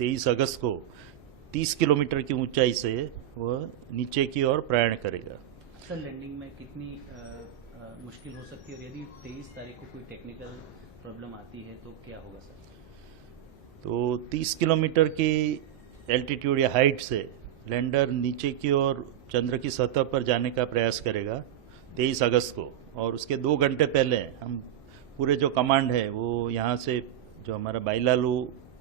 23 अगस्त को 30 किलोमीटर की ऊंचाई से वह नीचे की ओर प्रयाण करेगा। सर लैंडिंग में कितनी मुश्किल हो सकती है और यदि 23 तारीख को कोई टेक्निकल प्रॉब्लम आती है तो क्या होगा सर? तो 30 किलोमीटर की एल्टीट्यूड या हाइट से लैंडर नीचे की ओर चंद्र की सतह पर जाने का प्रयास करेगा 23 अगस्त को, और उसके 2 घंटे पहले हम पूरे जो कमांड है वो यहाँ से जो हमारा बाइलालू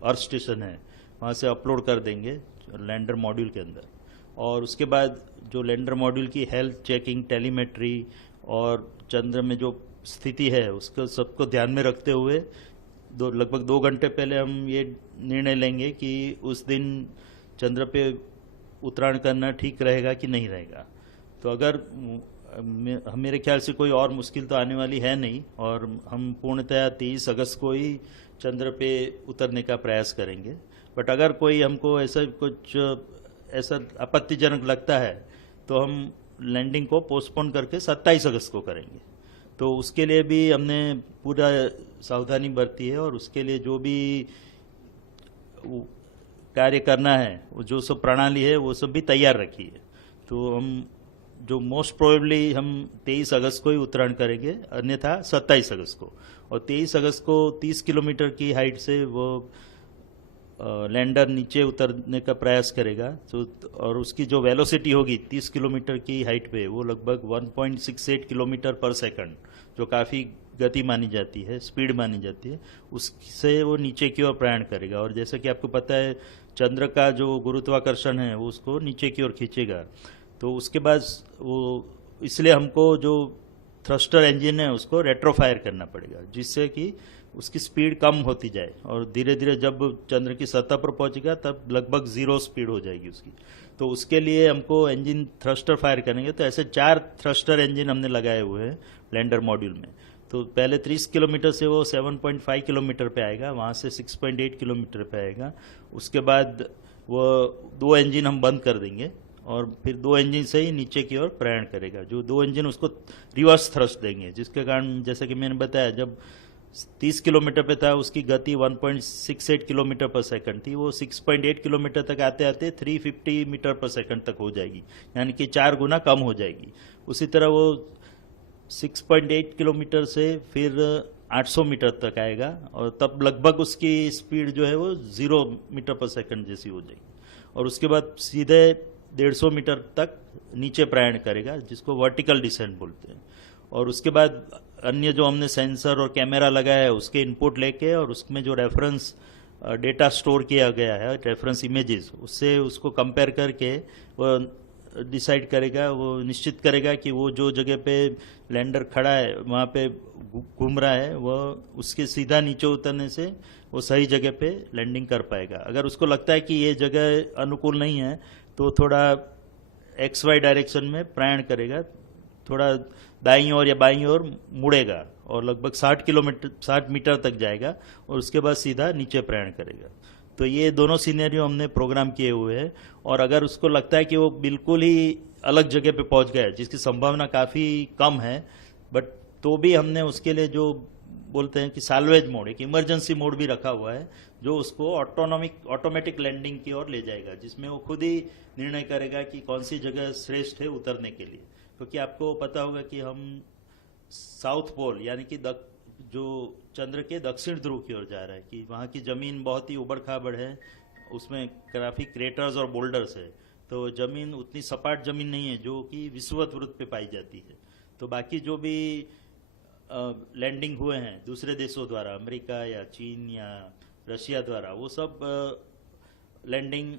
अर्थ स्टेशन है वहाँ से अपलोड कर देंगे लैंडर मॉड्यूल के अंदर। और उसके बाद जो लैंडर मॉड्यूल की हेल्थ चेकिंग, टेलीमेट्री और चंद्र में जो स्थिति है उसको सबको ध्यान में रखते हुए लगभग 2 घंटे पहले हम ये निर्णय लेंगे कि उस दिन चंद्र पे उत्तरायण करना ठीक रहेगा कि नहीं रहेगा। तो अगर मेरे ख्याल से कोई और मुश्किल तो आने वाली है नहीं, और हम पूर्णतया 23 अगस्त को ही चंद्र पे उतरने का प्रयास करेंगे। बट अगर कोई हमको ऐसा आपत्तिजनक लगता है तो हम लैंडिंग को पोस्टपोन करके 27 अगस्त को करेंगे। तो उसके लिए भी हमने पूरा सावधानी बरती है, और उसके लिए जो भी कार्य करना है वो जो सब प्रणाली है वो सब भी तैयार रखी है। तो हम जो मोस्ट प्रोबेबली हम 23 अगस्त को ही उत्तरायण करेंगे, अन्यथा 27 अगस्त को। और 23 अगस्त को 30 किलोमीटर की हाइट से वो लैंडर नीचे उतरने का प्रयास करेगा। तो और उसकी जो वेलोसिटी होगी 30 किलोमीटर की हाइट पे वो लगभग 1.68 किलोमीटर पर सेकंड, जो काफ़ी गति मानी जाती है, स्पीड मानी जाती है, उससे वो नीचे की ओर प्रयाण करेगा। और जैसा कि आपको पता है चंद्र का जो गुरुत्वाकर्षण है वो उसको नीचे की ओर खींचेगा। तो उसके बाद वो इसलिए हमको जो थ्रस्टर इंजन है उसको रेट्रोफायर करना पड़ेगा, जिससे कि उसकी स्पीड कम होती जाए, और धीरे धीरे जब चंद्र की सतह पर पहुंचेगा तब लगभग 0 स्पीड हो जाएगी उसकी। तो उसके लिए हमको इंजन थ्रस्टर फायर करेंगे। तो ऐसे 4 थ्रस्टर इंजन हमने लगाए हुए हैं लैंडर मॉड्यूल में। तो पहले 30 किलोमीटर से वो 7.5 किलोमीटर पे आएगा, वहाँ से 6.8 किलोमीटर पे आएगा। उसके बाद वो 2 इंजन हम बंद कर देंगे और फिर 2 इंजन से ही नीचे की ओर प्रयाण करेगा। जो 2 इंजन उसको रिवर्स थ्रस्ट देंगे, जिसके कारण जैसा कि मैंने बताया जब 30 किलोमीटर पे था उसकी गति 1.68 किलोमीटर पर सेकंड थी, वो 6.8 किलोमीटर तक आते आते 350 मीटर पर सेकंड तक हो जाएगी, यानी कि 4 गुना कम हो जाएगी। उसी तरह वो 6.8 किलोमीटर से फिर 800 मीटर तक आएगा, और तब लगभग उसकी स्पीड जो है वो 0 मीटर पर सेकंड जैसी हो जाएगी। और उसके बाद सीधे 150 मीटर तक नीचे प्रयाण करेगा, जिसको वर्टिकल डिसेंट बोलते हैं। और उसके बाद अन्य जो हमने सेंसर और कैमरा लगाया है उसके इनपुट लेके, और उसमें जो रेफरेंस डेटा स्टोर किया गया है, रेफरेंस इमेजेस, उससे उसको कंपेयर करके वो डिसाइड करेगा, वो निश्चित करेगा कि वो जो जगह पे लैंडर खड़ा है वहाँ पे घूम रहा है, वह उसके सीधा नीचे उतरने से वो सही जगह पे लैंडिंग कर पाएगा। अगर उसको लगता है कि ये जगह अनुकूल नहीं है तो थोड़ा XY डायरेक्शन में प्रयाण करेगा, थोड़ा दाईं ओर या बाईं ओर मुड़ेगा और लगभग 60 मीटर तक जाएगा, और उसके बाद सीधा नीचे प्रयाण करेगा। तो ये दोनों सिनेरियो हमने प्रोग्राम किए हुए हैं। और अगर उसको लगता है कि वो बिल्कुल ही अलग जगह पे पहुंच गया है, जिसकी संभावना काफ़ी कम है, बट तो भी हमने उसके लिए जो बोलते हैं कि साल्वेज मोड, एक इमरजेंसी मोड भी रखा हुआ है, जो उसको ऑटोमेटिक लैंडिंग की ओर ले जाएगा, जिसमें वो खुद ही निर्णय करेगा कि कौन सी जगह श्रेष्ठ है उतरने के लिए। क्योंकि आपको पता होगा कि हम साउथ पोल यानी कि जो चंद्र के दक्षिण ध्रुव की ओर जा रहा है, कि वहाँ की जमीन बहुत ही उबड़ खाबड़ है, उसमें काफ़ी क्रेटर्स और बोल्डर्स है। तो जमीन उतनी सपाट जमीन नहीं है जो कि विषुवत वृत्त पे पाई जाती है। तो बाकी जो भी लैंडिंग हुए हैं दूसरे देशों द्वारा, अमेरिका या चीन या रशिया द्वारा, वो सब लैंडिंग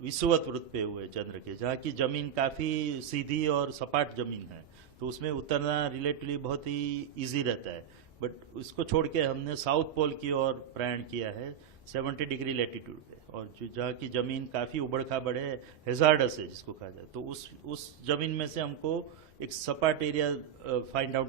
विषुवत वृत्त पे हुए चंद्र के, जहाँ की जमीन काफ़ी सीधी और सपाट जमीन है। तो उसमें उतरना रिलेटिवली बहुत ही इजी रहता है। बट उसको छोड़ के हमने साउथ पोल की ओर प्रयाण किया है 70 डिग्री लैटिट्यूड पे, और जहाँ की जमीन काफ़ी उबड़ खाबड़ है, हेजार्डस है जिसको कहा जाए, तो उस जमीन में से हमको एक सपाट एरिया फाइंड आउट